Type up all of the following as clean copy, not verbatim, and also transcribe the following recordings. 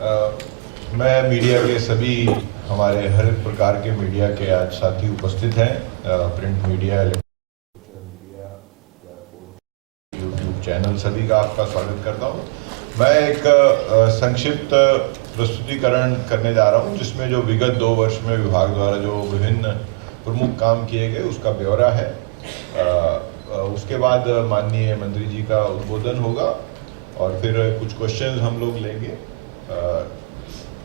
मैं मीडिया के सभी हमारे हर प्रकार के मीडिया के आज साथी उपस्थित हैं, प्रिंट मीडिया, यूट्यूब चैनल, सभी का आपका स्वागत करता हूं। मैं एक संक्षिप्त प्रस्तुतिकरण करने जा रहा हूं जिसमें जो विगत 2 वर्ष में विभाग द्वारा जो विभिन्न प्रमुख काम किए गए उसका ब्यौरा है। उसके बाद माननीय मंत्री जी का उद्बोधन होगा और फिर कुछ क्वेश्चंस हम लोग लेंगे।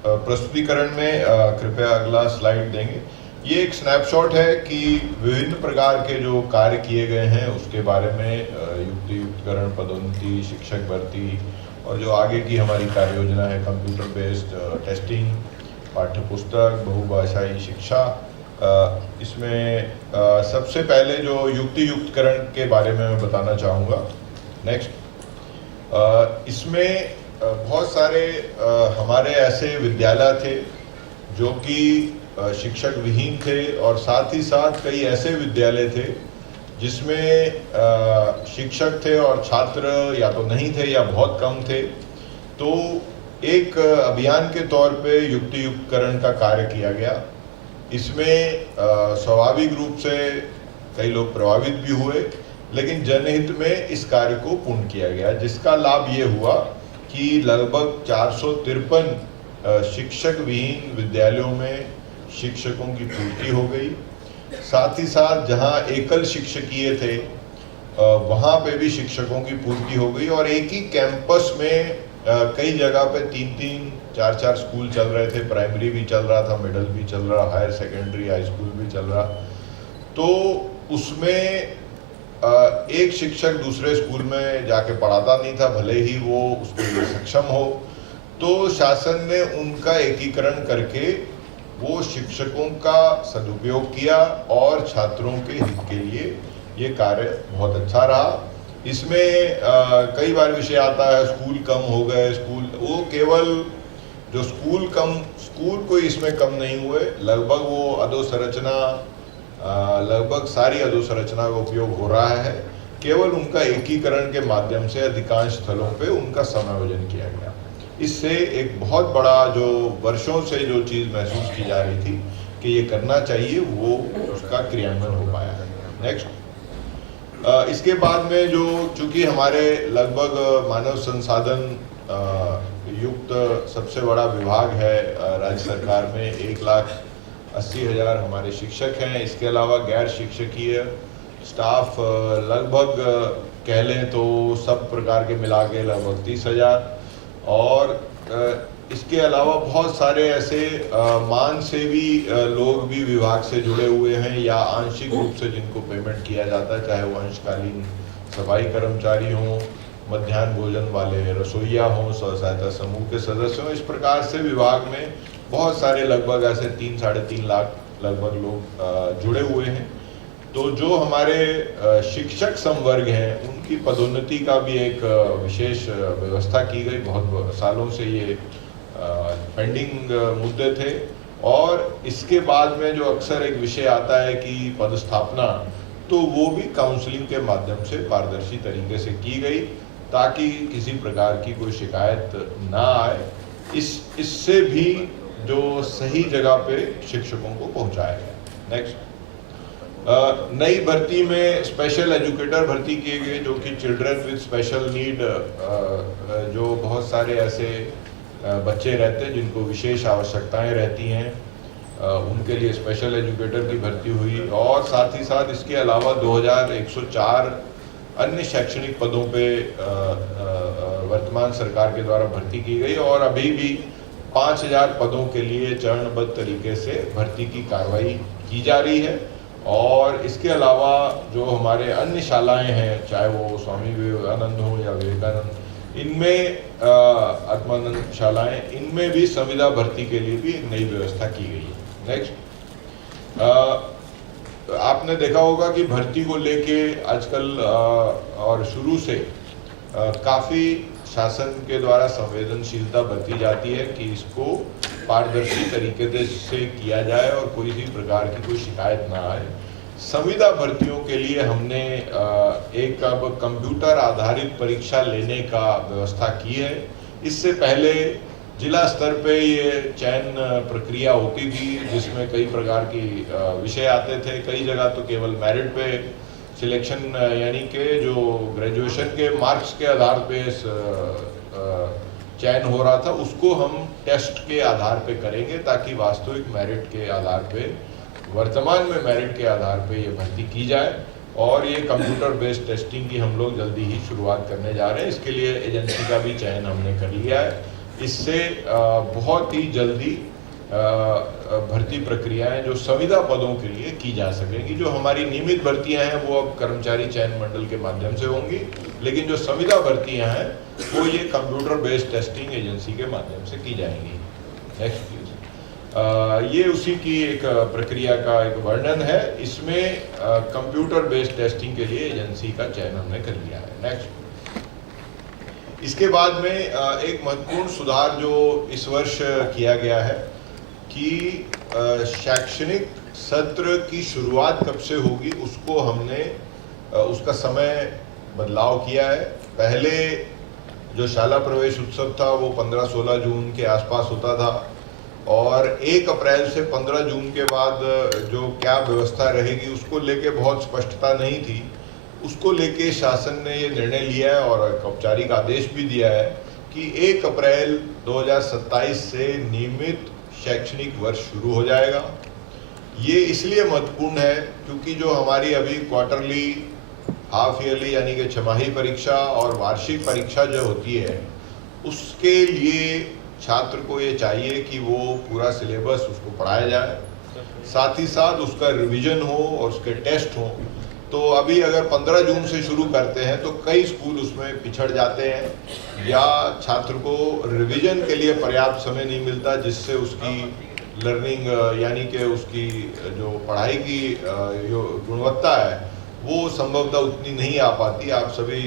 प्रस्तुतिकरण में कृपया अगला स्लाइड देंगे। ये एक स्नैपशॉट है कि विभिन्न प्रकार के जो कार्य किए गए हैं उसके बारे में युक्तियुक्तकरण, पदोन्नति, शिक्षक भर्ती और जो आगे की हमारी कार्य योजना है, कंप्यूटर बेस्ड टेस्टिंग, पाठ्य पुस्तक, बहुभाषाई शिक्षा। इसमें सबसे पहले जो युक्तियुक्तकरण के बारे में मैं बताना चाहूँगा। नेक्स्ट, इसमें बहुत सारे हमारे ऐसे विद्यालय थे जो कि शिक्षक विहीन थे और साथ ही साथ कई ऐसे विद्यालय थे जिसमें शिक्षक थे और छात्र या तो नहीं थे या बहुत कम थे। तो एक अभियान के तौर पे युक्तियुक्तकरण का कार्य किया गया। इसमें स्वाभाविक रूप से कई लोग प्रभावित भी हुए, लेकिन जनहित में इस कार्य को पूर्ण किया गया, जिसका लाभ ये हुआ कि लगभग 453 शिक्षक विहीन विद्यालयों में शिक्षकों की पूर्ति हो गई। साथ ही साथ जहां एकल शिक्षकीय थे वहां पे भी शिक्षकों की पूर्ति हो गई और एक ही कैंपस में कई जगह पे 3-3, 4-4 स्कूल चल रहे थे। प्राइमरी भी चल रहा था, मिडिल भी चल रहा, हायर सेकेंडरी, हाई स्कूल भी चल रहा। तो उसमें एक शिक्षक दूसरे स्कूल में जाके पढ़ाता नहीं था, भले ही वो उसके लिए सक्षम हो। तो शासन ने उनका एकीकरण करके वो शिक्षकों का सदुपयोग किया और छात्रों के हित के लिए ये कार्य बहुत अच्छा रहा। इसमें कई बार विषय आता है स्कूल कम हो गए, स्कूल, वो केवल जो स्कूल कोई इसमें कम नहीं हुए, लगभग वो अधोसंरचना, लगभग सारी अधोसंरचना का उपयोग हो रहा है। केवल उनका एकीकरण के माध्यम से अधिकांश स्थलों पे उनका समायोजन किया गया। इससे एक बहुत बड़ा जो वर्षों से जो चीज़ महसूस की जा रही थी कि ये करना चाहिए, वो उसका क्रियान्वयन हो पाया है। नेक्स्ट, इसके बाद में जो चूंकि हमारे लगभग मानव संसाधन युक्त सबसे बड़ा विभाग है राज्य सरकार में, 1,80,000 हमारे शिक्षक हैं। इसके अलावा गैर शिक्षकीय स्टाफ लगभग कह लें तो सब प्रकार के मिला के लगभग 30,000 और इसके अलावा बहुत सारे ऐसे मान से भी लोग भी विभाग से जुड़े हुए हैं या आंशिक रूप से जिनको पेमेंट किया जाता है, चाहे वो अंशकालीन सफाई कर्मचारी हों, मध्याह्न भोजन वाले रसोइया हों, स्व सहायता समूह के सदस्य हों। इस प्रकार से विभाग में बहुत सारे लगभग ऐसे 3-3.5 लाख लगभग लोग जुड़े हुए हैं। तो जो हमारे शिक्षक संवर्ग हैं उनकी पदोन्नति का भी एक विशेष व्यवस्था की गई। बहुत सालों से ये पेंडिंग मुद्दे थे और इसके बाद में जो अक्सर एक विषय आता है कि पदस्थापना, तो वो भी काउंसलिंग के माध्यम से पारदर्शी तरीके से की गई ताकि किसी प्रकार की कोई शिकायत ना आए। इससे भी जो सही जगह पे शिक्षकों को पहुंचाया गया। नेक्स्ट, नई भर्ती में स्पेशल एजुकेटर भर्ती किए गए जो कि चिल्ड्रन विद स्पेशल नीड, जो बहुत सारे ऐसे बच्चे रहते हैं जिनको विशेष आवश्यकताएं रहती हैं, उनके लिए स्पेशल एजुकेटर की भर्ती हुई। और साथ ही साथ इसके अलावा 2104 अन्य शैक्षणिक पदों पे वर्तमान सरकार के द्वारा भर्ती की गई और अभी भी 5000 पदों के लिए चरणबद्ध तरीके से भर्ती की कार्रवाई की जा रही है। और इसके अलावा जो हमारे अन्य शालाएं हैं, चाहे वो स्वामी विवेकानंद हो या विवेकानंद, इनमें आत्मानंद शालाएं, इनमें भी संविदा भर्ती के लिए भी एक नई व्यवस्था की गई है। नेक्स्ट, आपने देखा होगा कि भर्ती को लेके आजकल और शुरू से काफ़ी शासन के द्वारा संवेदनशीलता बरती जाती है कि इसको पारदर्शी तरीके से किया जाए और कोई भी प्रकार की कोई शिकायत ना आए। संविदा भर्तियों के लिए हमने एक अब कंप्यूटर आधारित परीक्षा लेने का व्यवस्था की है। इससे पहले जिला स्तर पे ये चयन प्रक्रिया होती थी, जिसमें कई प्रकार की विषय आते थे। कई जगह तो केवल मेरिट पे सिलेक्शन, यानी कि जो ग्रेजुएशन के मार्क्स के आधार पे चयन हो रहा था, उसको हम टेस्ट के आधार पे करेंगे, ताकि वास्तविक मेरिट के आधार पे, वर्तमान में मेरिट के आधार पे ये भर्ती की जाए। और ये कंप्यूटर बेस्ड टेस्टिंग की हम लोग जल्दी ही शुरुआत करने जा रहे हैं। इसके लिए एजेंसी का भी चयन हमने कर लिया है। इससे बहुत ही जल्दी भर्ती प्रक्रियाएं जो संविदा पदों के लिए की जा सकेंगी। जो हमारी नियमित भर्तियां हैं वो अब कर्मचारी चयन मंडल के माध्यम से होंगी, लेकिन जो संविदा भर्तियां हैं वो ये कंप्यूटर बेस्ड टेस्टिंग एजेंसी के माध्यम से की जाएंगी। Next please. ये उसी की एक प्रक्रिया का एक वर्णन है। इसमें कंप्यूटर बेस्ड टेस्टिंग के लिए एजेंसी का चयन हमने कर लिया है। नेक्स्ट। इसके बाद में एक महत्वपूर्ण सुधार जो इस वर्ष किया गया है कि शैक्षणिक सत्र की शुरुआत कब से होगी, उसको हमने उसका समय बदलाव किया है। पहले जो शाला प्रवेश उत्सव था वो 15-16 जून के आसपास होता था, और 1 अप्रैल से 15 जून के बाद जो क्या व्यवस्था रहेगी उसको लेके बहुत स्पष्टता नहीं थी। उसको लेके शासन ने ये निर्णय लिया है और औपचारिक आदेश भी दिया है कि 1 अप्रैल 2027 से नियमित शैक्षणिक वर्ष शुरू हो जाएगा। ये इसलिए महत्वपूर्ण है क्योंकि जो हमारी अभी क्वार्टरली, हाफ ईयरली यानी कि छमाही परीक्षा और वार्षिक परीक्षा जो होती है, उसके लिए छात्र को ये चाहिए कि वो पूरा सिलेबस उसको पढ़ाया जाए, साथ ही साथ उसका रिवीजन हो और उसके टेस्ट हो। तो अभी अगर 15 जून से शुरू करते हैं तो कई स्कूल उसमें पिछड़ जाते हैं, या छात्र को रिवीजन के लिए पर्याप्त समय नहीं मिलता, जिससे उसकी लर्निंग यानी कि उसकी जो पढ़ाई की गुणवत्ता है वो संभवतः उतनी नहीं आ पाती। आप सभी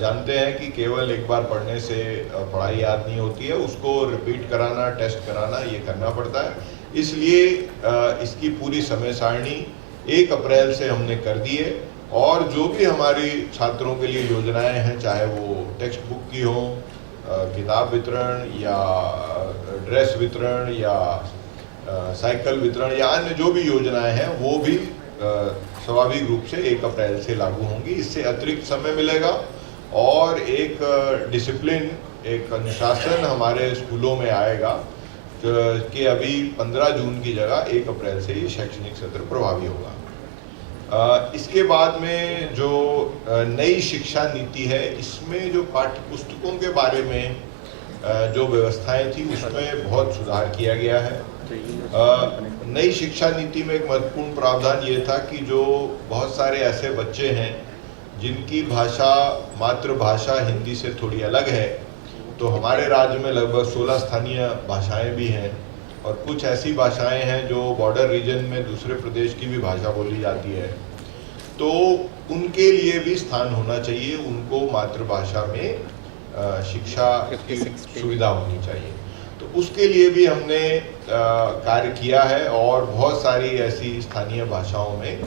जानते हैं कि केवल एक बार पढ़ने से पढ़ाई याद नहीं होती है, उसको रिपीट कराना, टेस्ट कराना, ये करना पड़ता है। इसलिए इसकी पूरी समय सारणी 1 अप्रैल से हमने कर दी है। और जो भी हमारी छात्रों के लिए योजनाएं हैं, चाहे वो टेक्स्ट बुक की हो, किताब वितरण या ड्रेस वितरण या साइकिल वितरण या अन्य जो भी योजनाएं हैं, वो भी स्वाभाविक रूप से 1 अप्रैल से लागू होंगी। इससे अतिरिक्त समय मिलेगा और एक डिसिप्लिन, एक अनुशासन हमारे स्कूलों में आएगा कि अभी 15 जून की जगह 1 अप्रैल से ये शैक्षणिक सत्र प्रभावी होगा। इसके बाद में जो नई शिक्षा नीति है, इसमें जो पाठ्य पुस्तकों के बारे में जो व्यवस्थाएं थी उसमें बहुत सुधार किया गया है। नई शिक्षा नीति में एक महत्वपूर्ण प्रावधान ये था कि जो बहुत सारे ऐसे बच्चे हैं जिनकी भाषा, मातृभाषा हिंदी से थोड़ी अलग है, तो हमारे राज्य में लगभग 16 स्थानीय भाषाएं भी हैं और कुछ ऐसी भाषाएं हैं जो बॉर्डर रीजन में दूसरे प्रदेश की भी भाषा बोली जाती है, तो उनके लिए भी स्थान होना चाहिए, उनको मातृभाषा में शिक्षा की सुविधा होनी चाहिए। तो उसके लिए भी हमने कार्य किया है और बहुत सारी ऐसी स्थानीय भाषाओं में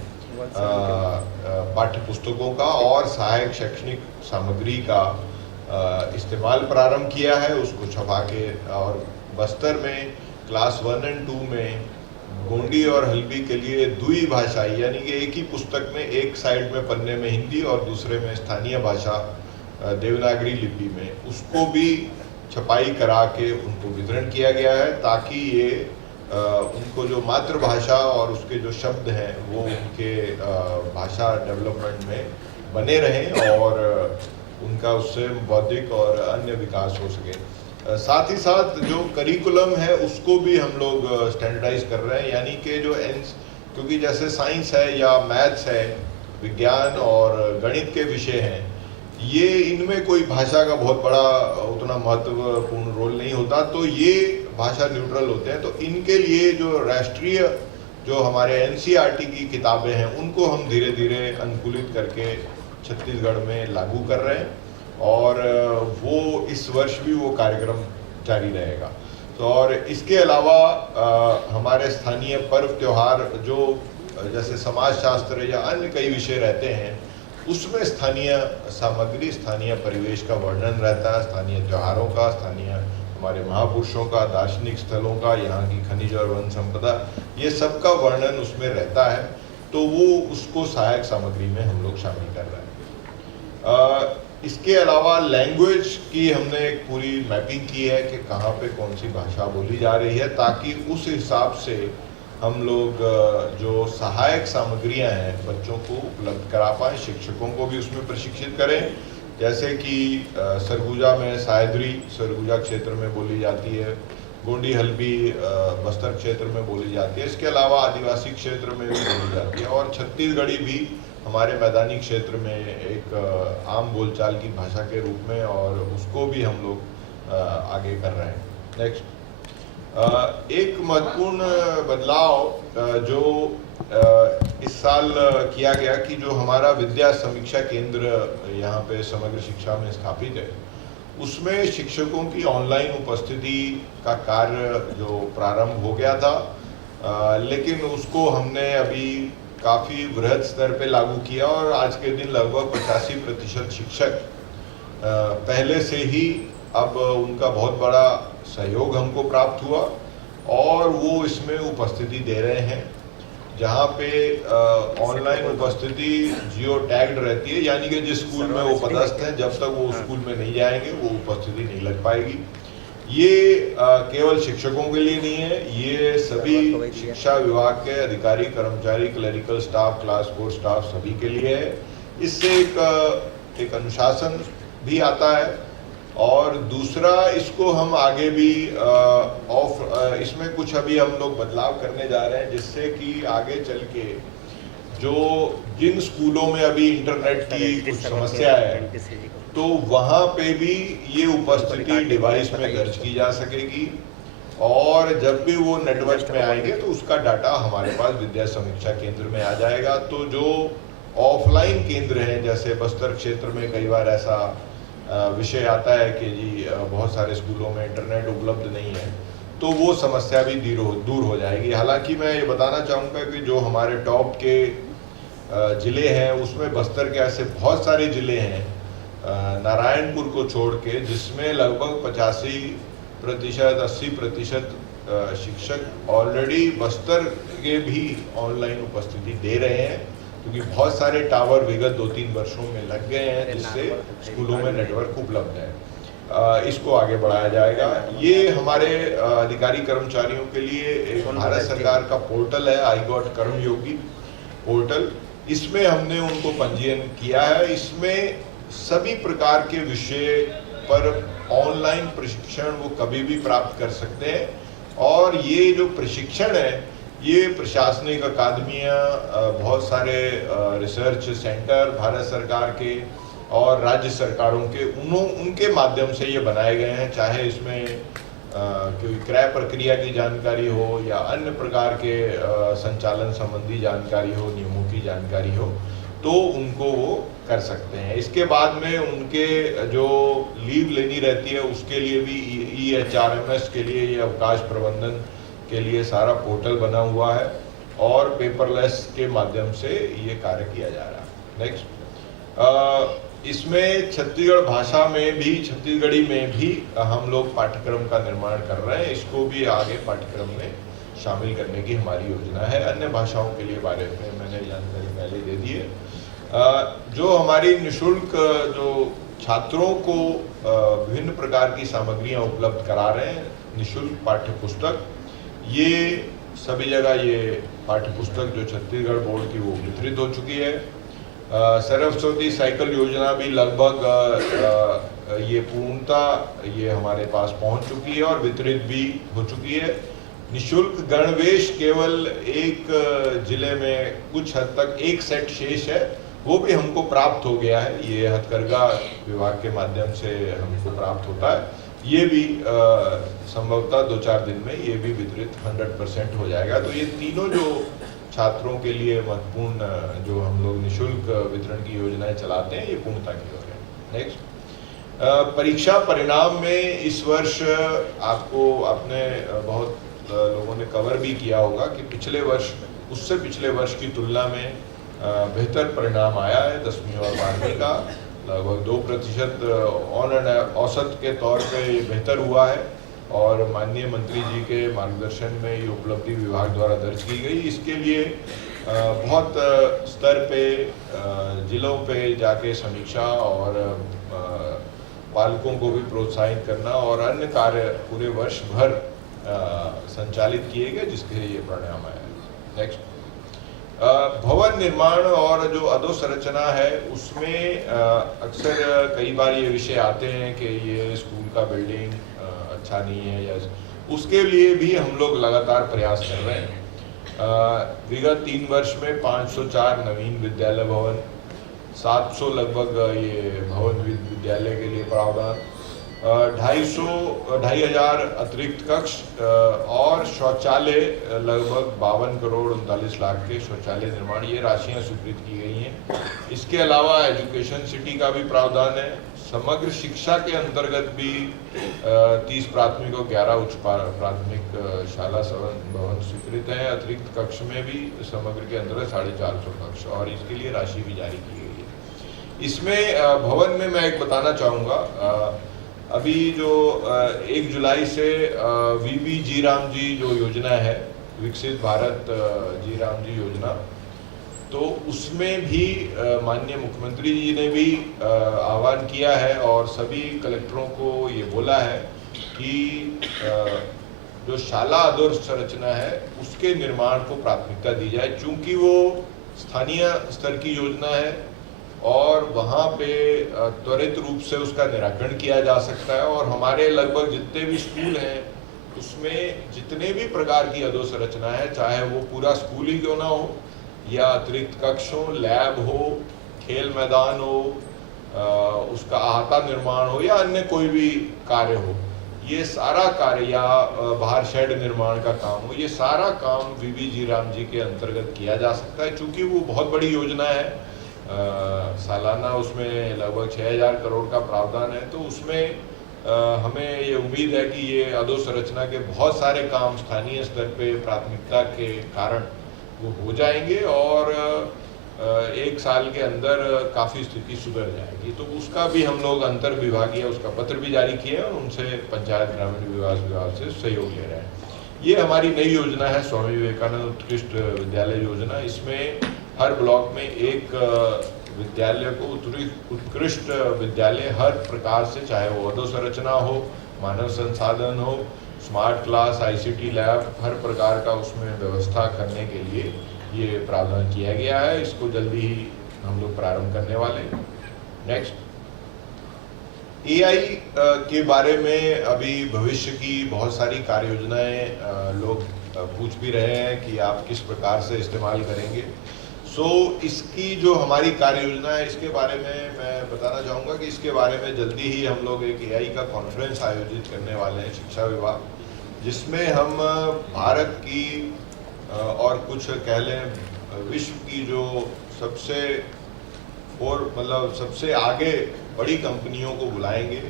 पाठ्य पुस्तकों का और सहायक शैक्षणिक सामग्री का इस्तेमाल प्रारंभ किया है, उसको छपा के। और बस्तर में क्लास 1 और 2 में गोंडी और हल्बी के लिए द्वि भाषाई, यानी कि एक ही पुस्तक में एक साइड में पन्ने में हिंदी और दूसरे में स्थानीय भाषा देवनागरी लिपि में, उसको भी छपाई करा के उनको वितरण किया गया है, ताकि ये उनको जो मातृभाषा और उसके जो शब्द हैं वो उनके भाषा डेवलपमेंट में बने रहें और उनका उससे बौद्धिक और अन्य विकास हो सके। साथ ही साथ जो करिकुलम है उसको भी हम लोग स्टैंडर्डाइज कर रहे हैं, यानी कि जो क्योंकि जैसे साइंस है या मैथ्स है, विज्ञान और गणित के विषय हैं, ये इनमें कोई भाषा का बहुत बड़ा उतना महत्वपूर्ण रोल नहीं होता, तो ये भाषा न्यूट्रल होते हैं। तो इनके लिए जो राष्ट्रीय जो हमारे एनसीईआरटी की किताबें हैं उनको हम धीरे धीरे अनुकूलित करके छत्तीसगढ़ में लागू कर रहे हैं और वो इस वर्ष भी वो कार्यक्रम जारी रहेगा। तो और इसके अलावा हमारे स्थानीय पर्व त्योहार जो जैसे समाजशास्त्र या अन्य कई विषय रहते हैं, उसमें स्थानीय सामग्री, स्थानीय परिवेश का वर्णन रहता है, स्थानीय त्योहारों का, स्थानीय हमारे महापुरुषों का, दार्शनिक स्थलों का, यहाँ की खनिज और वन संपदा, ये सब का वर्णन उसमें रहता है। तो वो उसको सहायक सामग्री में हम लोग शामिल कर रहे हैं। इसके अलावा लैंग्वेज की हमने एक पूरी मैपिंग की है कि कहाँ पे कौन सी भाषा बोली जा रही है, ताकि उस हिसाब से हम लोग जो सहायक सामग्रियां हैं बच्चों को उपलब्ध करा पाएँ, शिक्षकों को भी उसमें प्रशिक्षित करें। जैसे कि सरगुजा में सायद्री सरगुजा क्षेत्र में बोली जाती है, गोंडी हल्बी बस्तर क्षेत्र में बोली जाती है, इसके अलावा आदिवासी क्षेत्र में भी बोली जाती है, और छत्तीसगढ़ी भी हमारे मैदानी क्षेत्र में एक आम बोलचाल की भाषा के रूप में, और उसको भी हम लोग आगे कर रहे हैं। नेक्स्ट, एक महत्वपूर्ण बदलाव जो इस साल किया गया कि जो हमारा विद्या समीक्षा केंद्र यहाँ पे समग्र शिक्षा में स्थापित है, उसमें शिक्षकों की ऑनलाइन उपस्थिति का कार्य जो प्रारंभ हो गया था, लेकिन उसको हमने अभी काफ़ी वृहद स्तर पे लागू किया, और आज के दिन लगभग 85% शिक्षक पहले से ही अब उनका बहुत बड़ा सहयोग हमको प्राप्त हुआ, और वो इसमें उपस्थिति दे रहे हैं। जहाँ पे ऑनलाइन उपस्थिति जियो टैग्ड रहती है, यानी कि जिस स्कूल में वो पदस्थ हैं, जब तक वो स्कूल में नहीं जाएंगे वो उपस्थिति नहीं लग पाएगी। ये केवल शिक्षकों के लिए नहीं है, ये सभी शिक्षा विभाग के अधिकारी, कर्मचारी, क्लरिकल स्टाफ, क्लास 4 स्टाफ सभी के लिए है। इससे एक अनुशासन भी आता है, और दूसरा इसको हम आगे भी इसमें कुछ अभी हम लोग बदलाव करने जा रहे हैं, जिससे कि आगे चल के जो जिन स्कूलों में अभी इंटरनेट की कुछ समस्या है, तो वहाँ पे भी ये उपस्थिति डिवाइस में दर्ज की जा सकेगी, और जब भी वो नेटवर्क में आएंगे तो उसका डाटा हमारे पास विद्या समीक्षा केंद्र में आ जाएगा। तो जो ऑफलाइन केंद्र हैं, जैसे बस्तर क्षेत्र में कई बार ऐसा विषय आता है कि जी बहुत सारे स्कूलों में इंटरनेट उपलब्ध नहीं है, तो वो समस्या भी दूर हो जाएगी। हालांकि मैं ये बताना चाहूँगा कि जो हमारे टॉप के ज़िले हैं, उसमें बस्तर के ऐसे बहुत सारे ज़िले हैं नारायणपुर को छोड़ के, जिसमें लगभग 85% 80% शिक्षक ऑलरेडी बस्तर के भी ऑनलाइन उपस्थिति दे रहे हैं, क्योंकि बहुत सारे टावर विगत 2-3 वर्षों में लग गए हैं, जिससे स्कूलों में नेटवर्क उपलब्ध है। इसको आगे बढ़ाया जाएगा। ये हमारे अधिकारी कर्मचारियों के लिए एक भारत सरकार का पोर्टल है, आई गॉट कर्मयोगी पोर्टल। इसमें हमने उनको पंजीयन किया है। इसमें सभी प्रकार के विषय पर ऑनलाइन प्रशिक्षण वो कभी भी प्राप्त कर सकते हैं, और ये जो प्रशिक्षण है, ये प्रशासनिक अकादमियाँ, बहुत सारे रिसर्च सेंटर भारत सरकार के और राज्य सरकारों के उनके माध्यम से ये बनाए गए हैं। चाहे इसमें कोई क्रय प्रक्रिया की जानकारी हो या अन्य प्रकार के संचालन संबंधी जानकारी हो, नियमों की जानकारी हो, तो उनको वो कर सकते हैं। इसके बाद में उनके जो लीव लेनी रहती है, उसके लिए भी EHRMS के लिए, ये अवकाश प्रबंधन के लिए सारा पोर्टल बना हुआ है, और पेपरलेस के माध्यम से ये कार्य किया जा रहा है। नेक्स्ट, इसमें छत्तीसगढ़ भाषा में भी, छत्तीसगढ़ी में भी हम लोग पाठ्यक्रम का निर्माण कर रहे हैं। इसको भी आगे पाठ्यक्रम में शामिल करने की हमारी योजना है। अन्य भाषाओं के लिए बारे में मैंने जानकारी पहले दे दी है। जो हमारी निःशुल्क जो छात्रों को विभिन्न प्रकार की सामग्रियां उपलब्ध करा रहे हैं, निःशुल्क पाठ्य पुस्तक, ये सभी जगह ये पाठ्य पुस्तक जो छत्तीसगढ़ बोर्ड की वो वितरित हो चुकी है। सरस्वती साइकिल योजना भी लगभग ये पूर्णतः ये हमारे पास पहुंच चुकी है और वितरित भी हो चुकी है। निःशुल्क गणवेश केवल एक जिले में कुछ हद तक एक सेट शेष है, वो भी हमको प्राप्त हो गया है। ये हथकरघा विभाग के माध्यम से हमको प्राप्त होता है। ये भी संभवतः 2-4 दिन में ये भी वितरित 100% हो जाएगा। तो ये तीनों जो छात्रों के लिए महत्वपूर्ण जो हम लोग निःशुल्क वितरण की योजनाएं चलाते हैं, ये पूर्णता की ओर है। नेक्स्ट, परीक्षा परिणाम में इस वर्ष आपको अपने बहुत लोगों ने कवर भी किया होगा कि पिछले वर्ष उससे पिछले वर्ष की तुलना में बेहतर परिणाम आया है। 10वीं और 12वीं का लगभग 2% औसत के तौर पे ये बेहतर हुआ है। और माननीय मंत्री जी के मार्गदर्शन में ये उपलब्धि विभाग द्वारा दर्ज की गई। इसके लिए बहुत स्तर पे जिलों पे जाके समीक्षा और पालकों को भी प्रोत्साहित करना और अन्य कार्य पूरे वर्ष भर संचालित किए गए, जिसके ये परिणाम आया। नेक्स्ट, भवन निर्माण और जो अधोसंरचना है उसमें अक्सर कई बार ये विषय आते हैं कि ये स्कूल का बिल्डिंग अच्छा नहीं है, या उसके लिए भी हम लोग लगातार प्रयास कर रहे हैं। विगत 3 वर्ष में 504 नवीन विद्यालय भवन, 700 लगभग ये भवन विद्यालय के लिए प्रावधान, 2,500 अतिरिक्त कक्ष और शौचालय लगभग 52 करोड़ 39 लाख के शौचालय निर्माण, ये राशियां स्वीकृत की गई हैं। इसके अलावा एजुकेशन सिटी का भी प्रावधान है। समग्र शिक्षा के अंतर्गत भी 30 प्राथमिक और 11 उच्च प्राथमिक शाला भवन स्वीकृत हैं। अतिरिक्त कक्ष में भी समग्र के अंतर्गत 450 कक्ष, और इसके लिए राशि भी जारी की गई है। इसमें भवन में मैं एक बताना चाहूँगा, अभी जो 1 जुलाई से वीबी जी राम जी जो योजना है, विकसित भारत जी राम जी योजना, तो उसमें भी माननीय मुख्यमंत्री जी ने भी आह्वान किया है और सभी कलेक्टरों को ये बोला है कि जो शाला अधोसंरचना है उसके निर्माण को प्राथमिकता दी जाए, चूंकि वो स्थानीय स्तर की योजना है और वहाँ पे त्वरित रूप से उसका निराकरण किया जा सकता है। और हमारे लगभग जितने भी स्कूल हैं उसमें जितने भी प्रकार की अधोसंरचना है, चाहे वो पूरा स्कूल ही क्यों ना हो, या अतिरिक्त कक्ष हो, लैब हो, खेल मैदान हो, उसका अहाता निर्माण हो, या अन्य कोई भी कार्य हो, ये सारा कार्य, या बाहर शेड निर्माण का काम हो, ये सारा काम वीबी जी राम जी के अंतर्गत किया जा सकता है। चूंकि वो बहुत बड़ी योजना है, सालाना उसमें लगभग 6,000 करोड़ का प्रावधान है, तो उसमें हमें ये उम्मीद है कि ये अधोसंरचना के बहुत सारे काम स्थानीय स्तर पे प्राथमिकता के कारण वो हो जाएंगे और 1 साल के अंदर काफ़ी स्थिति सुधर जाएगी। तो उसका भी हम लोग अंतर विभागीय उसका पत्र भी जारी किए और उनसे पंचायत ग्रामीण विकास विभाग से सहयोग ले रहे हैं। ये हमारी नई योजना है, स्वामी विवेकानंद उत्कृष्ट विद्यालय योजना। इसमें हर ब्लॉक में एक विद्यालय को उत्कृष्ट विद्यालय हर प्रकार से, चाहे वो अधोसंरचना हो, मानव संसाधन हो, स्मार्ट क्लास, ICT लैब, हर प्रकार का उसमें व्यवस्था करने के लिए ये प्रावधान किया गया है। इसको जल्दी ही हम लोग प्रारंभ करने वाले हैं। नेक्स्ट, AI के बारे में अभी भविष्य की बहुत सारी कार्य योजनाएं लोग पूछ भी रहे हैं कि आप किस प्रकार से इस्तेमाल करेंगे। इसकी जो हमारी कार्य योजना है, इसके बारे में मैं बताना चाहूँगा कि इसके बारे में जल्दी ही हम लोग एक AI का कॉन्फ्रेंस आयोजित करने वाले हैं, शिक्षा विभाग, जिसमें हम भारत की और कुछ कह लें विश्व की जो सबसे आगे बड़ी कंपनियों को बुलाएंगे,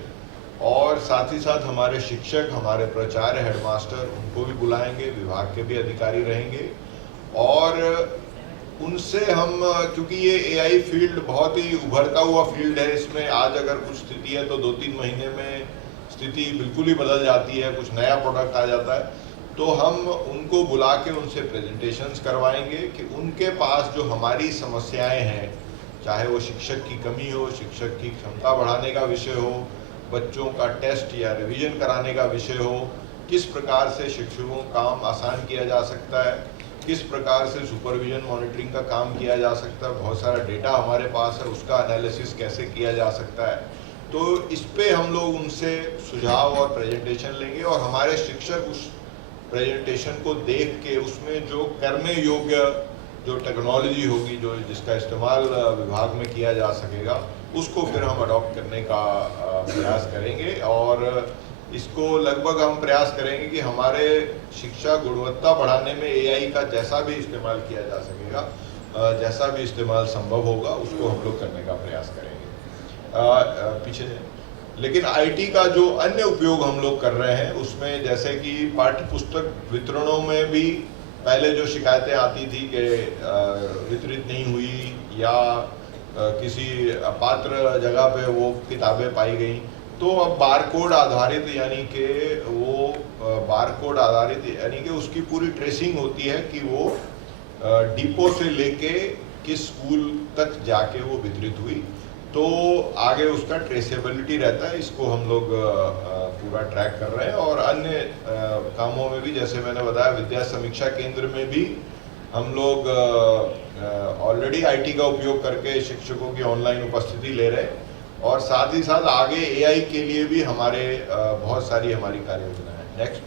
और साथ ही साथ हमारे शिक्षक, हमारे प्राचार्य, हेडमास्टर, उनको भी बुलाएंगे, विभाग के भी अधिकारी रहेंगे, और उनसे हम, क्योंकि ये AI फील्ड बहुत ही उभरता हुआ फील्ड है, इसमें आज अगर कुछ स्थिति है तो 2-3 महीने में स्थिति बिल्कुल ही बदल जाती है, कुछ नया प्रोडक्ट आ जाता है। तो हम उनको बुला के उनसे प्रेजेंटेशंस करवाएंगे कि उनके पास जो हमारी समस्याएं हैं, चाहे वो शिक्षक की कमी हो, शिक्षक की क्षमता बढ़ाने का विषय हो, बच्चों का टेस्ट या रिवीजन कराने का विषय हो, किस प्रकार से शिक्षकों का काम आसान किया जा सकता है, किस प्रकार से सुपरविजन मॉनिटरिंग का काम किया जा सकता है, बहुत सारा डेटा हमारे पास है, उसका एनालिसिस कैसे किया जा सकता है। तो इस पे हम लोग उनसे सुझाव और प्रेजेंटेशन लेंगे, और हमारे शिक्षक उस प्रेजेंटेशन को देख के उसमें जो करने योग्य जो टेक्नोलॉजी होगी, जो जिसका इस्तेमाल विभाग में किया जा सकेगा, उसको फिर हम अडॉप्ट करने का प्रयास करेंगे। और इसको लगभग हम प्रयास करेंगे कि हमारे शिक्षा गुणवत्ता बढ़ाने में AI का जैसा भी इस्तेमाल किया जा सकेगा, जैसा भी इस्तेमाल संभव होगा, उसको हम लोग करने का प्रयास करेंगे। पीछे लेकिन IT का जो अन्य उपयोग हम लोग कर रहे हैं, उसमें जैसे कि पाठ्य पुस्तक वितरणों में भी पहले जो शिकायतें आती थी कि वितरित नहीं हुई, या किसी अपात्र जगह पे वो किताबें पाई गई, तो अब बारकोड आधारित, यानी कि वो बारकोड आधारित, यानी कि उसकी पूरी ट्रेसिंग होती है कि वो डिपो से लेके किस स्कूल तक जाके वो वितरित हुई, तो आगे उसका ट्रेसेबिलिटी रहता है। इसको हम लोग पूरा ट्रैक कर रहे हैं। और अन्य कामों में भी, जैसे मैंने बताया, विद्या समीक्षा केंद्र में भी हम लोग ऑलरेडी आईटी का उपयोग करके शिक्षकों की ऑनलाइन उपस्थिति ले रहे हैं, और साथ ही साथ आगे एआई के लिए भी हमारे बहुत सारी हमारी कार्य योजना है। नेक्स्ट,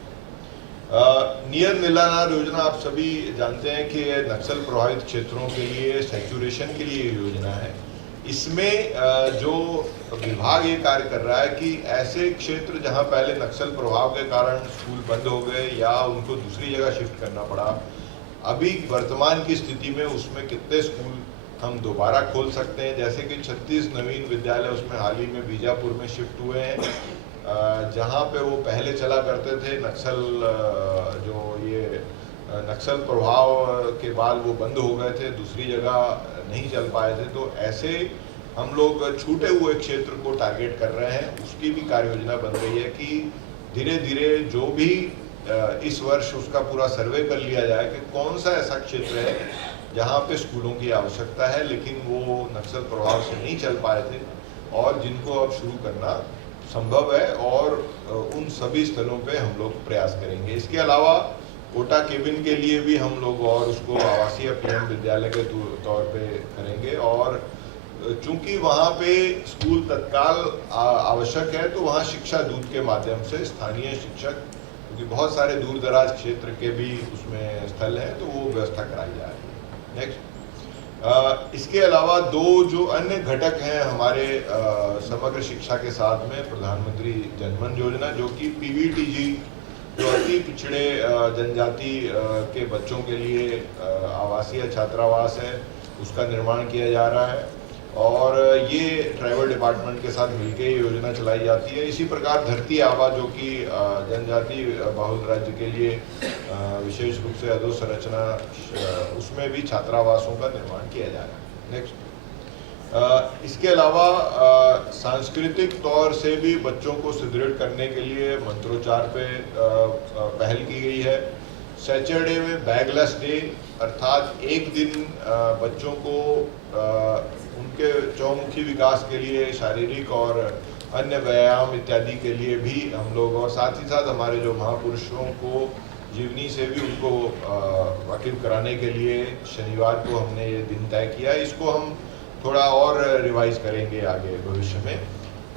नियर निलानार योजना आप सभी जानते हैं कि नक्सल प्रभावित क्षेत्रों के लिए सैचुरेशन के लिए योजना है। इसमें जो विभाग ये कार्य कर रहा है कि ऐसे क्षेत्र जहां पहले नक्सल प्रभाव के कारण स्कूल बंद हो गए या उनको दूसरी जगह शिफ्ट करना पड़ा, अभी वर्तमान की स्थिति में उसमें कितने स्कूल हम दोबारा खोल सकते हैं। जैसे कि 36 नवीन विद्यालय उसमें हाल ही में बीजापुर में शिफ्ट हुए हैं, जहां पे वो पहले चला करते थे। नक्सल जो ये नक्सल प्रभाव के बाद वो बंद हो गए थे, दूसरी जगह नहीं चल पाए थे। तो ऐसे हम लोग छूटे हुए क्षेत्र को टारगेट कर रहे हैं। उसकी भी कार्य योजना बन रही है कि धीरे धीरे जो भी इस वर्ष उसका पूरा सर्वे कर लिया जाए कि कौन सा ऐसा क्षेत्र है जहाँ पे स्कूलों की आवश्यकता है लेकिन वो नक्सल प्रभाव से नहीं चल पाए थे, और जिनको अब शुरू करना संभव है, और उन सभी स्थलों पे हम लोग प्रयास करेंगे। इसके अलावा कोटा केबिन के लिए भी हम लोग और उसको आवासीय पीएम विद्यालय के तौर पे करेंगे। और चूंकि वहाँ पे स्कूल तत्काल आवश्यक है, तो वहाँ शिक्षा दूत के माध्यम से स्थानीय शिक्षक, क्योंकि बहुत सारे दूर दराज क्षेत्र के भी उसमें स्थल हैं, तो वो व्यवस्था कराई जा रही है। नेक्स्ट, इसके अलावा दो जो अन्य घटक हैं हमारे समग्र शिक्षा के साथ में, प्रधानमंत्री जनमन योजना, जो कि पीवीटीजी, जो अति पिछड़े जनजाति के बच्चों के लिए आवासीय छात्रावास है, उसका निर्माण किया जा रहा है। और ये ट्राइबल डिपार्टमेंट के साथ मिलकर ये योजना चलाई जाती है। इसी प्रकार धरती आबा, जो कि जनजाति बहुल राज्य के लिए विशेष रूप से अधोसंरचना, उसमें भी छात्रावासों का निर्माण किया जा रहा है। नेक्स्ट, इसके अलावा सांस्कृतिक तौर से भी बच्चों को सुदृढ़ करने के लिए मंत्रोच्चार पे पहल की गई है। सैटरडे में बैगलेस डे, अर्थात एक दिन बच्चों को उनके चौमुखी विकास के लिए, शारीरिक और अन्य व्यायाम इत्यादि के लिए भी हम लोग, और साथ ही साथ हमारे जो महापुरुषों को जीवनी से भी उनको वाकिफ कराने के लिए शनिवार को हमने ये दिन तय किया। इसको हम थोड़ा और रिवाइज करेंगे आगे भविष्य में।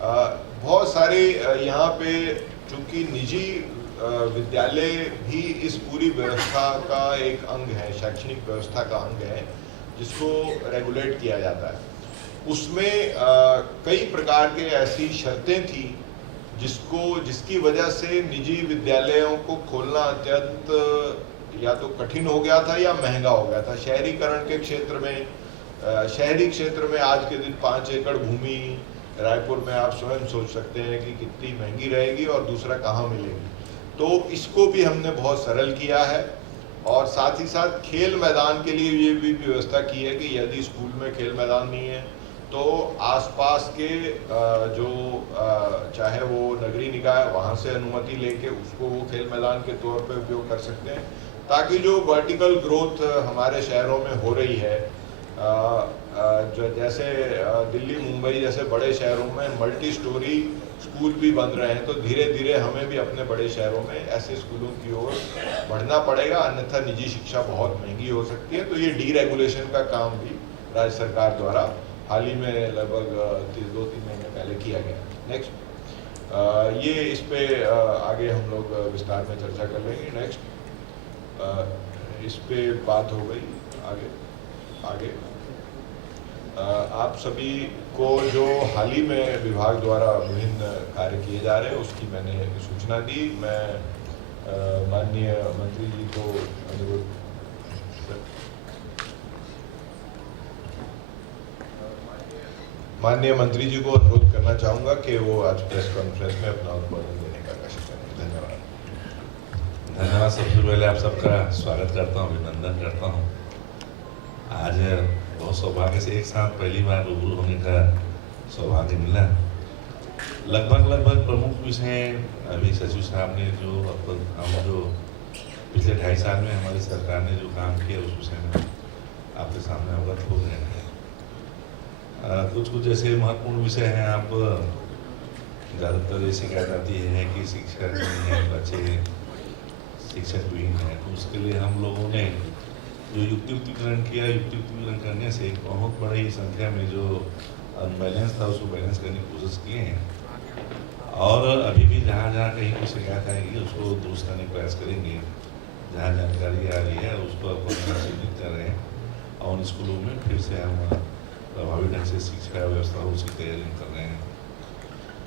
बहुत सारे यहाँ पे चूँकि निजी विद्यालय भी इस पूरी व्यवस्था का एक अंग है, शैक्षणिक व्यवस्था का अंग है, जिसको रेगुलेट किया जाता है। उसमें कई प्रकार के ऐसी शर्तें थी जिसकी वजह से निजी विद्यालयों को खोलना अत्यंत या तो कठिन हो गया था या महंगा हो गया था। शहरीकरण के क्षेत्र में, शहरी क्षेत्र में आज के दिन 5 एकड़ भूमि रायपुर में आप स्वयं सोच सकते हैं कि कितनी महंगी रहेगी और दूसरा कहाँ मिलेगी। तो इसको भी हमने बहुत सरल किया है। और साथ ही साथ खेल मैदान के लिए ये भी व्यवस्था की है कि यदि स्कूल में खेल मैदान नहीं है तो आसपास के जो चाहे वो नगरीय निकाय, वहाँ से अनुमति लेके उसको वो खेल मैदान के तौर पे उपयोग कर सकते हैं, ताकि जो वर्टिकल ग्रोथ हमारे शहरों में हो रही है, जो जैसे दिल्ली, मुंबई जैसे बड़े शहरों में मल्टी स्टोरी स्कूल भी बन रहे हैं, तो धीरे धीरे हमें भी अपने बड़े शहरों में ऐसे स्कूलों की ओर बढ़ना पड़ेगा, अन्यथा निजी शिक्षा बहुत महंगी हो सकती है। तो ये डीरेगुलेशन का काम भी राज्य सरकार द्वारा हाल ही में लगभग 2-3 महीने पहले किया गया। नेक्स्ट, ये इस पे आगे हम लोग विस्तार में चर्चा कर लेंगे। नेक्स्ट, इस पे बात हो गई। आगे आप सभी को जो हाल ही में विभाग द्वारा विभिन्न कार्य किए जा रहे हैं उसकी मैंने सूचना दी। मैं माननीय मंत्री जी को अनुरोध करना चाहूँगा कि वो आज प्रेस कॉन्फ्रेंस में अपना उद्बोधन देने का कोशिश करें। धन्यवाद। सबसे पहले आप सबका स्वागत करता हूँ, अभिनंदन करता हूँ। आज बहुत सौभाग्य से एक साथ पहली बार रूबरू होने का सौभाग्य मिला। लगभग प्रमुख विषय अभी सचिव साहब ने जो हम जो पिछले 2.5 साल में हमारी सरकार ने जो काम किया उस विषय में आपके सामने अवगत हो गए हैं। कुछ जैसे महत्वपूर्ण विषय हैं, आप ज़्यादातर ये शिकायत आती है कि शिक्षक नहीं है, बच्चे शिक्षक विहीन है, तो उसके लिए हम लोगों ने जो युक्तियुक्तिकरण किया, युक्तियुक्तिकरण करने से एक बहुत बड़ी संख्या में जो अनबैलेंस था उसको बैलेंस करने की कोशिश किए हैं, और अभी भी जहाँ जहाँ कहीं कोई शिकायत आएगी उसको दुरुस्त करने का प्रयास करेंगे। जहाँ जानकारी आ रही है उसको अपन चिन्हित कर रहे हैं और उन स्कूलों में फिर से हम प्रभावी ढंग से शिक्षा व्यवस्था हो उसकी तैयारी कर रहे हैं।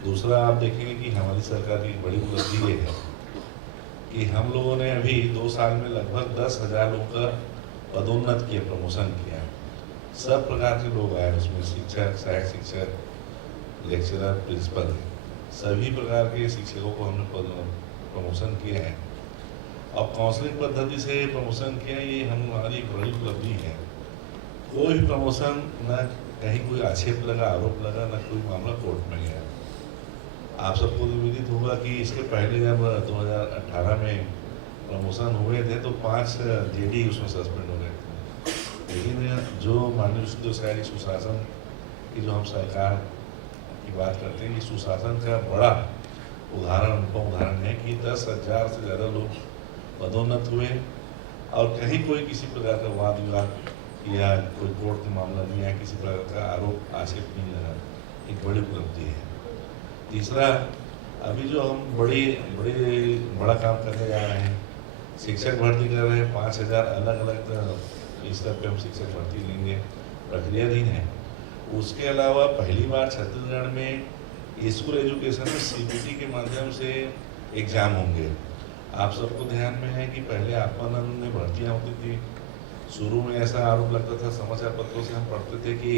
दूसरा, आप देखेंगे कि हमारी सरकार की बड़ी उपलब्धि ये है कि हम लोगों ने अभी 2 साल में लगभग 10,000 लोगों का पदोन्नत किया, प्रमोशन किया। सब प्रकार के लोग आए उसमें, शिक्षक, सहायक शिक्षक, लेक्चरर, प्रिंसिपल, सभी प्रकार के शिक्षकों को हमने प्रमोशन किया है। अब काउंसलिंग पद्धति से प्रमोशन किया, ये हमारी बड़ी उपलब्धि है। कोई भी प्रमोशन न कहीं कोई आक्षेप लगा, आरोप लगा, न कोई मामला कोर्ट में गया। आप सबको तो विदित होगा कि इसके पहले जब 2018 में प्रमोशन हुए थे तो 5 जेडी उसमें सस्पेंड हो गए थे। लेकिन जो माननीय शहरी सुशासन की जो हम सरकार की बात करते हैं, ये सुशासन का बड़ा उदाहरण है कि 10,000 से ज़्यादा लोग पदोन्नत हुए और कहीं कोई किसी प्रकार का वाद विवाद या कोई कोर्ट का मामला नहीं आया, किसी प्रकार का आरोप आक्षेप नहीं लगा। एक बड़ी उपलब्धि है। तीसरा, अभी जो हम बड़ा काम करने जा रहे हैं, शिक्षक भर्ती कर रहे हैं, 5,000 अलग अलग स्तर पे हम शिक्षक भर्ती लेंगे, प्रक्रियाधीन है। उसके अलावा पहली बार छत्तीसगढ़ में स्कूल एजुकेशन में CBT के माध्यम से एग्जाम होंगे। आप सबको ध्यान में है कि पहले आत्मानंद में भर्तियाँ होती थी। शुरू में ऐसा आरोप लगता था, समाचार पत्रों से हम पढ़ते थे कि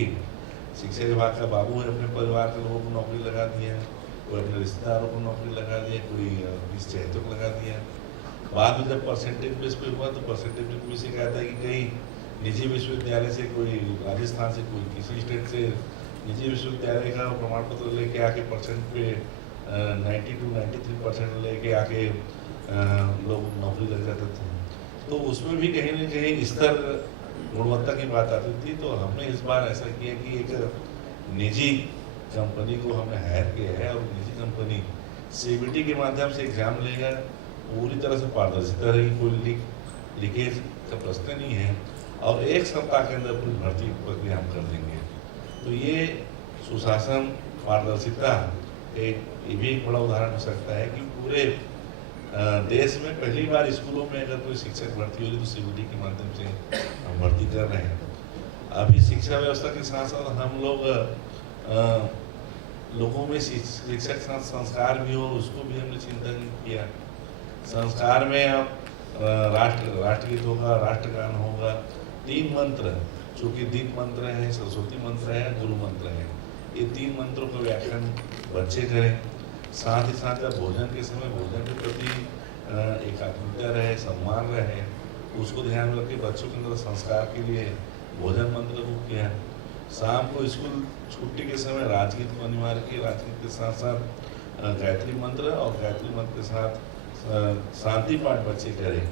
शिक्षा विभाग का बाबू है, अपने परिवार के लोगों को नौकरी लगा दिया, कोई अपने रिश्तेदारों को नौकरी लगा दिया, कोई किस चहेतों को लगा दिया। बाद में जब परसेंटेज बेस पे हुआ तो परसेंटेज में भी शिकायत है कि कहीं निजी विश्वविद्यालय से, कोई राजस्थान से, कोई किसी स्टेट से निजी विश्वविद्यालय का प्रमाण पत्र लेके आके परसेंट पे 90 to 93% लेके आके लोग नौकरी लग जाते थे। तो उसमें भी कहीं ना कहीं स्तर गुणवत्ता की बात आती थी। तो हमने इस बार ऐसा किया कि एक निजी कंपनी को हमने हायर किया है और निजी कंपनी CBT के माध्यम से एग्जाम लेगा। पूरी तरह से पारदर्शिता रहेगी, कोई लीकेज का प्रश्न नहीं है और 1 सप्ताह के अंदर पूरी भर्ती प्रक्रिया हम कर देंगे। तो ये सुशासन, पारदर्शिता ये भी एक बड़ा उदाहरण हो सकता है कि पूरे देश में पहली बार स्कूलों में अगर कोई शिक्षक भर्ती होगी तो CBT के माध्यम से हम भर्ती कर रहे हैं। अभी शिक्षा व्यवस्था के साथ साथ हम लोग लोगों में शिक्षक संस्कार भी हो, उसको भी हमने चिंतन किया। संस्कार में अब राष्ट्रगीत होगा, राष्ट्रगान होगा, 3 मंत्र, चूँकि दीप मंत्र है, सरस्वती मंत्र है, गुरु मंत्र है, ये 3 मंत्रों का व्याख्यान बच्चे करें। साथ ही साथ जब भोजन के समय भोजन के प्रति एकात्मता रहे, सम्मान रहे, उसको ध्यान में रख के बच्चों के अंदर संस्कार के लिए भोजन मंत्र को किया। शाम को स्कूल छुट्टी के समय राजगीत को अनिवार्य किया। राजगीत के साथ साथ गायत्री मंत्र और गायत्री मंत्र के साथ शांति पाठ बच्चे करें।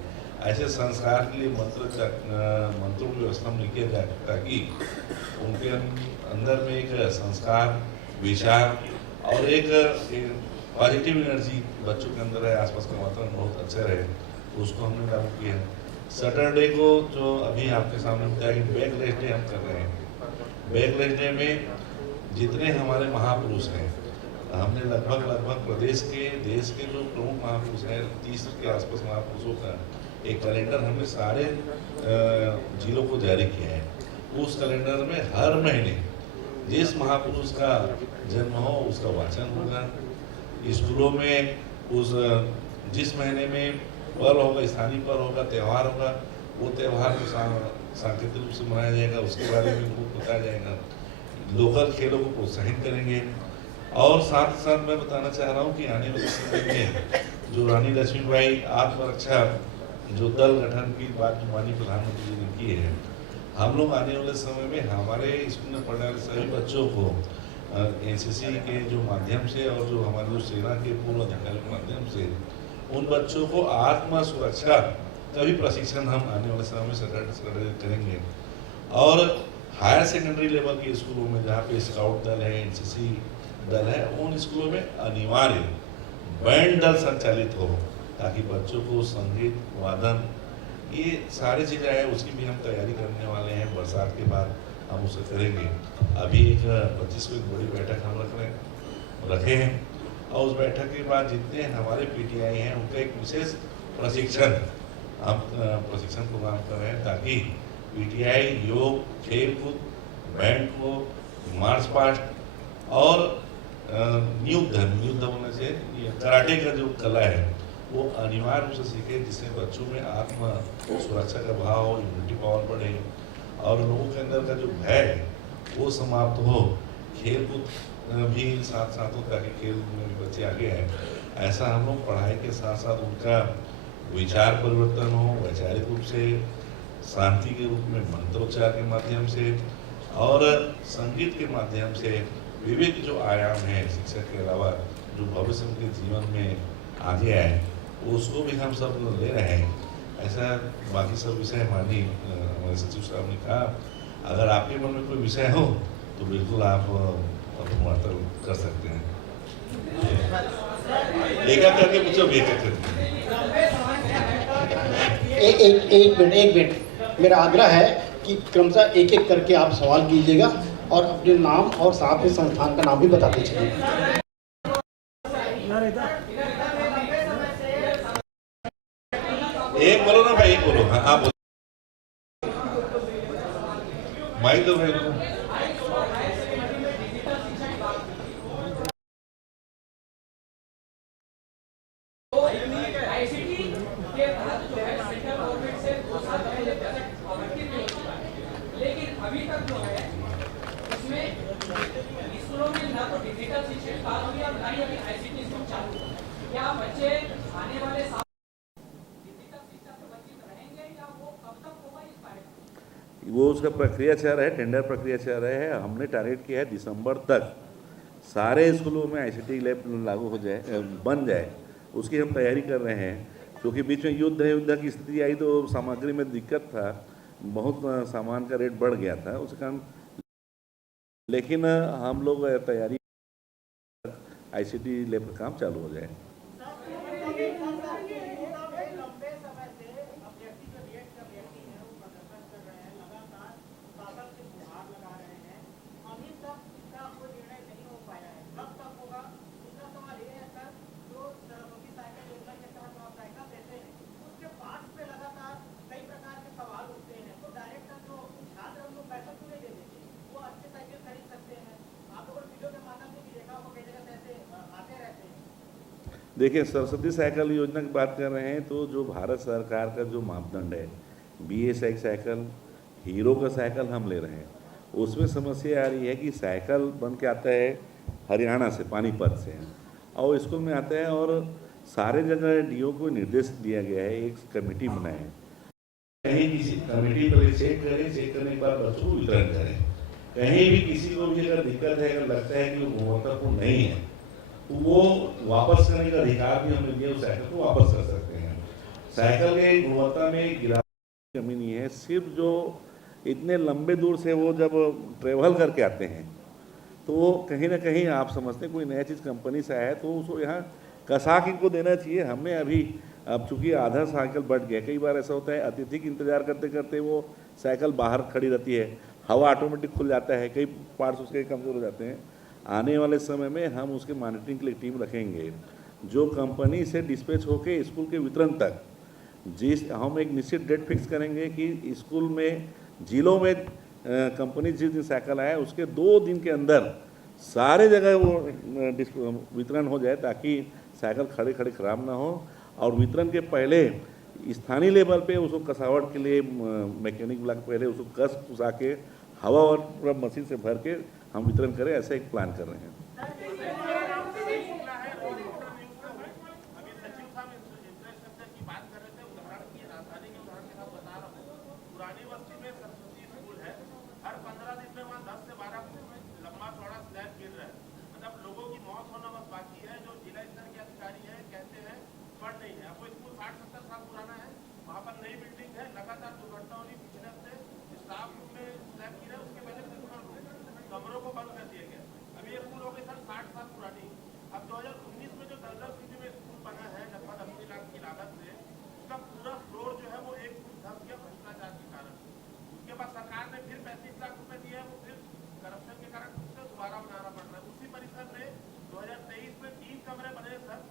ऐसे संस्कार के लिए मंत्रों की व्यवस्था में किया जाए ताकि उनके अंदर में एक संस्कार, विचार और एक पॉजिटिव एनर्जी बच्चों के अंदर है, आसपास का वातावरण बहुत अच्छा रहे, उसको हमने लागू किया। सैटरडे को जो अभी आपके सामने बताया कि बैकलेस डे हम कर रहे हैं। बैकलेस डे में जितने हमारे महापुरुष हैं, हमने लगभग प्रदेश के, देश के जो प्रमुख महापुरुष हैं, 30 के आसपास महापुरुषों का एक कैलेंडर हमने सारे जिलों को जारी किया है। उस कैलेंडर में हर महीने जिस महापुरुष का जन्म हो उसका वाचन होगा। स्कूलों में उस जिस महीने में पर्व होगा, स्थानीय पर्व होगा, त्यौहार होगा, वो त्यौहार को सांकेतिक रूप से मनाया जाएगा, उसके बारे में उनको बताया जाएगा। लोकल खेलों को प्रोत्साहित करेंगे। और साथ ही साथ मैं बताना चाह रहा हूँ कि आने वाले समय में जो रानी लक्ष्मीबाई आत्मरक्षा जो दल गठन की बात जो माननीय प्रधानमंत्री जी ने की है, हम लोग आने वाले समय में हमारे स्कूल में पढ़ने वाले सभी बच्चों को एनसीसी के जो माध्यम से और जो हमारे जो सेना के पूर्व अधिकारी के माध्यम से उन बच्चों को आत्म सुरक्षा का भी प्रशिक्षण हम आने वाले समय में सरकार करेंगे। और हायर सेकेंडरी लेवल के स्कूलों में जहाँ पे स्काउट दल है, एनसीसी दल है, उन स्कूलों में अनिवार्य बैंड दल संचालित हो, ताकि बच्चों को संगीत, वादन, ये सारी चीज़ें हैं, उसकी भी हम तैयारी करने वाले हैं। बरसात के बाद हम उसे करेंगे। अभी एक 25 को एक बड़ी बैठक हम रखे हैं, और उस बैठक के बाद जितने हमारे पीटीआई हैं उनका एक विशेष प्रशिक्षण हम प्रशिक्षण प्रोग्राम कर रहे हैं, ताकि पीटीआई योग, खेलकूद, बैंड को, मार्च पास्ट और युद्ध होने से ये कराटे का जो कला है वो अनिवार्य रूप से सीखे, जिससे बच्चों में आत्म सुरक्षा का भाव, यूनिटी पावर बढ़े और लोगों के अंदर का जो भय है वो समाप्त हो। खेल कूद भी साथ साथ हो, ताकि खेल में भी बच्चे आगे आए। ऐसा हम लोग पढ़ाई के साथ साथ उनका विचार परिवर्तन हो, वैचारिक रूप से, शांति के रूप में मंत्रोच्चार के माध्यम से और संगीत के माध्यम से विविध जो आयाम है शिक्षा के अलावा जो भविष्य उनके जीवन में आगे आए, उसको भी हम सब ले रहे हैं। ऐसा बाकी सब विषय माननीय हमारे सचिव साहब ने कहा, अगर आपके मन में कोई विषय हो तो बिल्कुल आप वार्ता कर सकते हैं। एक करके पूछो, एक करके। एक मिनट मेरा आग्रह है कि क्रमशः एक एक करके आप सवाल कीजिएगा और अपने नाम और साथ में संस्थान का नाम भी बताते चलिए। एक बोलो ना भाई, एक बोलो। हाँ, आप बोलो। माइक दो भाई को। लेकिन अभी तक जो है उसमें स्कूलों में ना तो डिजिटल शिक्षण चालू हुई और ना ही अभी आईसीटी सिस्टम चालू हुआ। क्या बच्चे आने वाले साल डिजिटल शिक्षा से वंचित रहेंगे या वो कब तक होगा इस बारे में? वो उसका प्रक्रिया चल रहा है, टेंडर प्रक्रिया चल रहा है। हमने टारगेट किया है दिसंबर तक सारे स्कूलों में आईसीटी लैब लागू हो जाए, बन जाए। उसकी हम तैयारी कर रहे हैं, क्योंकि बीच में युद्ध की स्थिति आई तो सामग्री में दिक्कत था, बहुत सामान का रेट बढ़ गया था उस कारण। लेकिन हम लोग तैयारी आईसीटी लैब का काम चालू हो जाए। देखिए, सरस्वती साइकिल योजना की बात कर रहे हैं तो जो भारत सरकार का जो मापदंड है, BS6 साइकिल, हीरो का साइकिल हम ले रहे हैं। उसमें समस्या आ रही है कि साइकिल बन के आता है हरियाणा से, पानीपत से, और स्कूल में आता है और सारे जगह DO को निर्देश दिया गया है, एक कमेटी बनाए है, कहीं किसी कमेटी पर चेक करें, चेक करने के बाद बच्चों को वितरण करें। कहीं भी किसी को भी अगर दिक्कत है, अगर लगता है कि वो गुणवत्तापूर्ण नहीं है, तो वो वापस करने का अधिकार भी हमें दिया, उस साइकिल को वापस कर सकते हैं। साइकिल के गुणवत्ता में गिरावट की कमी नहीं है, सिर्फ जो इतने लंबे दूर से वो जब ट्रेवल करके आते हैं तो कहीं ना कहीं आप समझते हैं कोई नया चीज़ कंपनी से आया है तो उसको यहाँ कसा के इनको देना चाहिए। हमने अभी अब चूंकि आधा साइकिल बढ़ गया, कई बार ऐसा होता है अतिथि इंतजार करते करते वो साइकिल बाहर खड़ी रहती है, हवा ऑटोमेटिक खुल जाता है, कई पार्ट्स उसके कमज़ोर हो जाते हैं। आने वाले समय में हम उसके मॉनिटरिंग के लिए टीम रखेंगे जो कंपनी से डिस्पैच होके स्कूल के वितरण तक, जिस हम एक निश्चित डेट फिक्स करेंगे कि स्कूल में जिलों में कंपनी जिस दिन साइकिल आए उसके 2 दिन के अंदर सारे जगह वो वितरण हो जाए, ताकि साइकिल खड़े खड़े खराब ना हो। और वितरण के पहले स्थानीय लेवल पे उसको कसावट के लिए मैकेनिक ब्लॉक पहले उसको कुसा के हवा और पूरा मशीन से भर के हम वितरण करें, ऐसा एक प्लान कर रहे हैं। पुरानी बस्ती में सरस्वती स्कूल है, हर 15 दिन में वहाँ 10 से 12 लंबा चौड़ा स्लैब गिर रहा है। खबरों को बंद कर दिया गया। अभी ये स्कूल हो गई सर 60 साल पुरानी। अब 2019 में जो दलदल सिटी में स्कूल बना है लगभग 80 लाख की लागत से, उसका पूरा फ्लोर जो है वो एक फुट धस गया भ्रष्टाचार के कारण। उसके बाद सरकार ने फिर 35 लाख रुपए दिए हैं, वो फिर करप्शन के कारण उससे दोबारा बनाना पड़ रहा है। उसी परिसर में 2023 में 3 कमरे बने सर,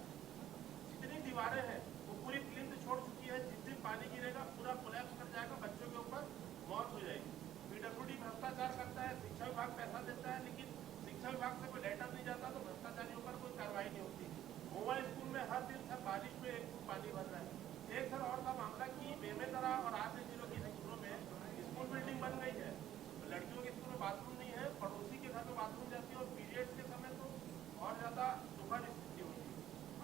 जितनी दीवारें हैं वो पूरी प्लिंथ छोड़ चुकी है। जिस दिन पानी गिरेगा पूरा कोलैप्स कर जाएगा, बच्चों के ऊपर मौत हो जाएगी। पीडब्ल्यूडी भ्रष्टाचार करता है, शिक्षा विभाग पैसा देता है, लेकिन शिक्षा विभाग से कोई लेटर नहीं जाता तो भ्रष्टाचारियों पर कोई कार्रवाई नहीं होती। मोबाइल स्कूल में हर दिन सर बारिश में 1 फुट पानी भर रहा है। एक सर और था मामला की बेमेतरा और आधे जिलों की स्कूलों में स्कूल बिल्डिंग बन गई है, लड़कियों के स्कूल में बाथरूम नहीं है, पड़ोसी के घर में बाथरूम जाती है और पीरियड्स के समय तो और ज्यादा दुखद स्थिति होती है।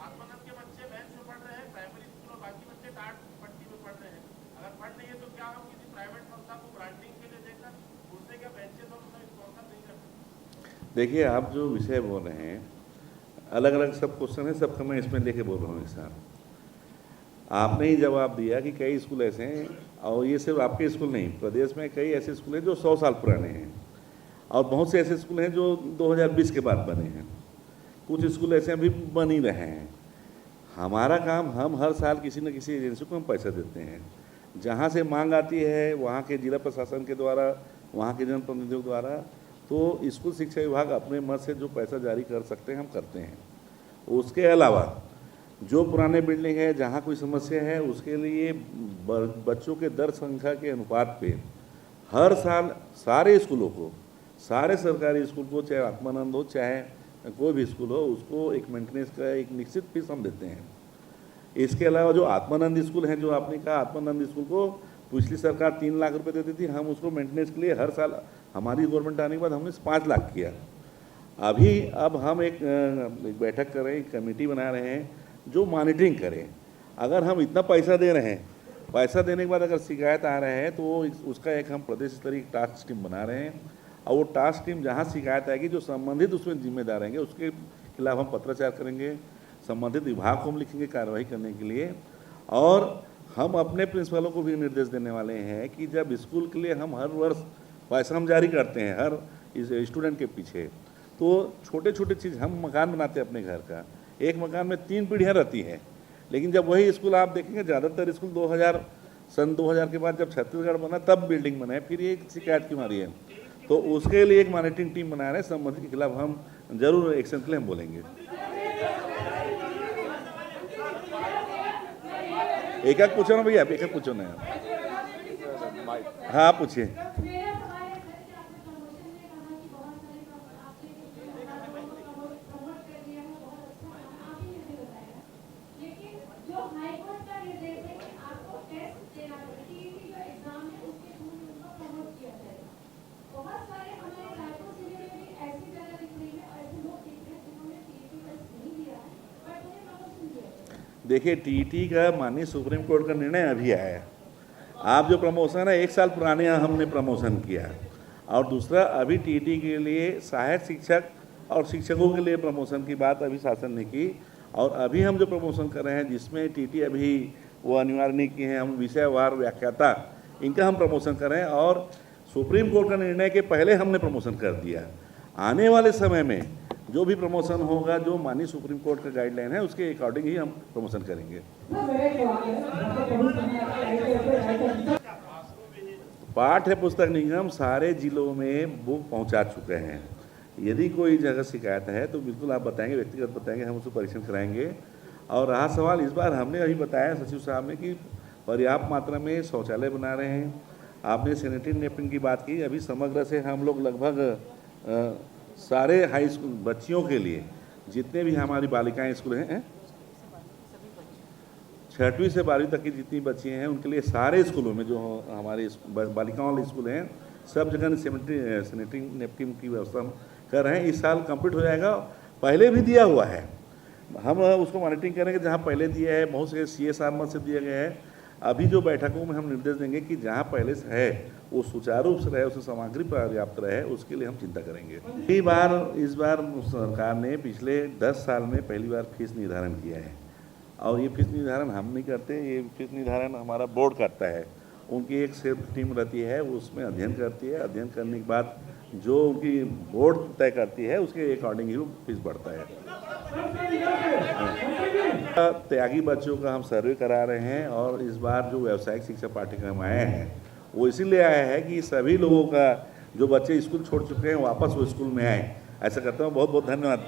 आत्मानंद के बच्चे बेंच में पढ़ रहे हैं, प्राइमरी स्कूल और बाकी बच्चे टाट पट्टी में पढ़ रहे हैं। अगर पढ़ नहीं है तो क्या हम किसी प्राइवेट संस्था को ग्रांटिंग के लिए देकर उनसे क्या बेंचेस और उनका स्पॉन्सर नहीं कर सकते? देखिए, आप जो विषय बोल रहे हैं अलग अलग सब क्वेश्चन है, सबका मैं इसमें लेके बोल रहा हूँ। एक साथ आपने ही जवाब दिया कि कई स्कूल ऐसे हैं, और ये सिर्फ आपके स्कूल नहीं, प्रदेश में कई ऐसे स्कूल हैं जो 100 साल पुराने हैं, और बहुत से ऐसे स्कूल हैं जो 2020 के बाद बने हैं। कुछ स्कूल ऐसे अभी बन ही रहे हैं। हमारा काम, हम हर साल किसी न किसी एजेंसी को हम पैसा देते हैं। जहाँ से मांग आती है वहाँ के जिला प्रशासन के द्वारा, वहाँ के जनप्रतिनिधियों द्वारा, तो स्कूल शिक्षा विभाग अपने मत से जो पैसा जारी कर सकते हैं हम करते हैं। उसके अलावा जो पुराने बिल्डिंग है जहाँ कोई समस्या है उसके लिए बच्चों के दर संख्या के अनुपात पे हर साल सारे स्कूलों को, सारे सरकारी स्कूल को, चाहे आत्मानंद हो चाहे कोई भी स्कूल हो, उसको एक मेंटेनेंस का एक निश्चित फीस हम देते हैं। इसके अलावा जो आत्मानंद स्कूल हैं, जो आपने कहा आत्मानंद स्कूल को पिछली सरकार 3 लाख रुपए देती थी, हम उसको मेंटेनेंस के लिए हर साल, हमारी गवर्नमेंट आने के बाद हमने 5 लाख किया। अब हम एक बैठक कर रहे हैं, एक कमेटी बना रहे हैं जो मॉनिटरिंग करें। अगर हम इतना पैसा दे रहे हैं, पैसा देने के बाद अगर शिकायत आ रहे हैं तो उसका एक हम प्रदेश स्तरीय टास्क टीम बना रहे हैं, और वो टास्क टीम जहाँ शिकायत आएगी जो संबंधित उसमें जिम्मेदार रहेंगे उसके खिलाफ हम पत्राचार करेंगे, संबंधित विभाग को हम लिखेंगे कार्रवाई करने के लिए। और हम अपने प्रिंसिपलों को भी निर्देश देने वाले हैं कि जब स्कूल के लिए हम हर वर्ष पैसा हम जारी करते हैं हर इस स्टूडेंट के पीछे, तो छोटे छोटे चीज़ हम मकान बनाते हैं अपने घर का, एक मकान में 3 पीढ़ियाँ रहती हैं, लेकिन जब वही स्कूल आप देखेंगे ज़्यादातर स्कूल सन 2000 के बाद जब छत्तीसगढ़ बना तब बिल्डिंग बना है, फिर ये शिकायत क्यों आ रही है? तो उसके लिए एक मॉनिटरिंग टीम बना रहे हैं, संबंधित के खिलाफ हम जरूर एक्शन के लिए हम बोलेंगे। एक एक पूछो ना भैया, एक एक पूछो ना। हाँ आप पूछिए। देखिए, टीटी का माननीय सुप्रीम कोर्ट का निर्णय अभी आया है। आप जो प्रमोशन है 1 साल पुराने हमने प्रमोशन किया, और दूसरा अभी टीटी के लिए सहायक शिक्षक और शिक्षकों के लिए प्रमोशन की बात अभी शासन ने की, और अभी हम जो प्रमोशन कर रहे हैं जिसमें टीटी अभी वो अनिवार्य नहीं किए हैं, हम विषयवार व्याख्याता इनका हम प्रमोशन कर रहे हैं, और सुप्रीम कोर्ट का निर्णय के पहले हमने प्रमोशन कर दिया। आने वाले समय में जो भी प्रमोशन होगा, जो माननीय सुप्रीम कोर्ट का गाइडलाइन है उसके अकॉर्डिंग ही हम प्रमोशन करेंगे। पाठ्य पुस्तक निगम सारे जिलों में बुक पहुंचा चुके हैं। यदि कोई जगह शिकायत है तो बिल्कुल आप बताएंगे, व्यक्तिगत बताएंगे, हम उसको परीक्षण कराएंगे। और रहा सवाल, इस बार हमने अभी बताया सचिव साहब ने कि पर्याप्त मात्रा में शौचालय बना रहे हैं। आपने सैनिटरी नैपकिन की बात की, अभी समग्र से हम लोग लगभग सारे हाई स्कूल बच्चियों के लिए जितने भी हमारी बालिकाएं स्कूल हैं, 6वीं से 12वीं तक की जितनी बच्चियां हैं उनके लिए सारे स्कूलों में जो हमारे बालिकाओं वाले स्कूल हैं सब जगह सैनिटरी नैपकिन की व्यवस्था हम कर रहे हैं। इस साल कंप्लीट हो जाएगा, पहले भी दिया हुआ है, हम उसको मॉनिटरिंग करेंगे। जहाँ पहले दिया है बहुत से CSR मद से दिया गया है। अभी जो बैठकों में हम निर्देश देंगे कि जहाँ पहले से है वो सुचारू रूप से रहे, उसमें सामग्री पर्याप्त रहे, उसके लिए हम चिंता करेंगे। इस बार सरकार ने पिछले 10 साल में पहली बार फीस निर्धारण किया है, और ये फीस निर्धारण हम नहीं करते, ये फीस निर्धारण हमारा बोर्ड करता है। उनकी एक सेल्फ टीम रहती है, वो उसमें अध्ययन करती है, अध्ययन करने के बाद जो उनकी बोर्ड तय करती है उसके अकॉर्डिंग ही वो फीस बढ़ता है। त्यागी बच्चों का हम सर्वे करा रहे हैं और इस बार जो व्यावसायिक शिक्षा पाठ्यक्रम आए हैं वो इसीलिए आया है कि सभी लोगों का जो बच्चे स्कूल छोड़ चुके हैं वापस वो स्कूल में आए। ऐसा करता हूँ। बहुत बहुत धन्यवाद।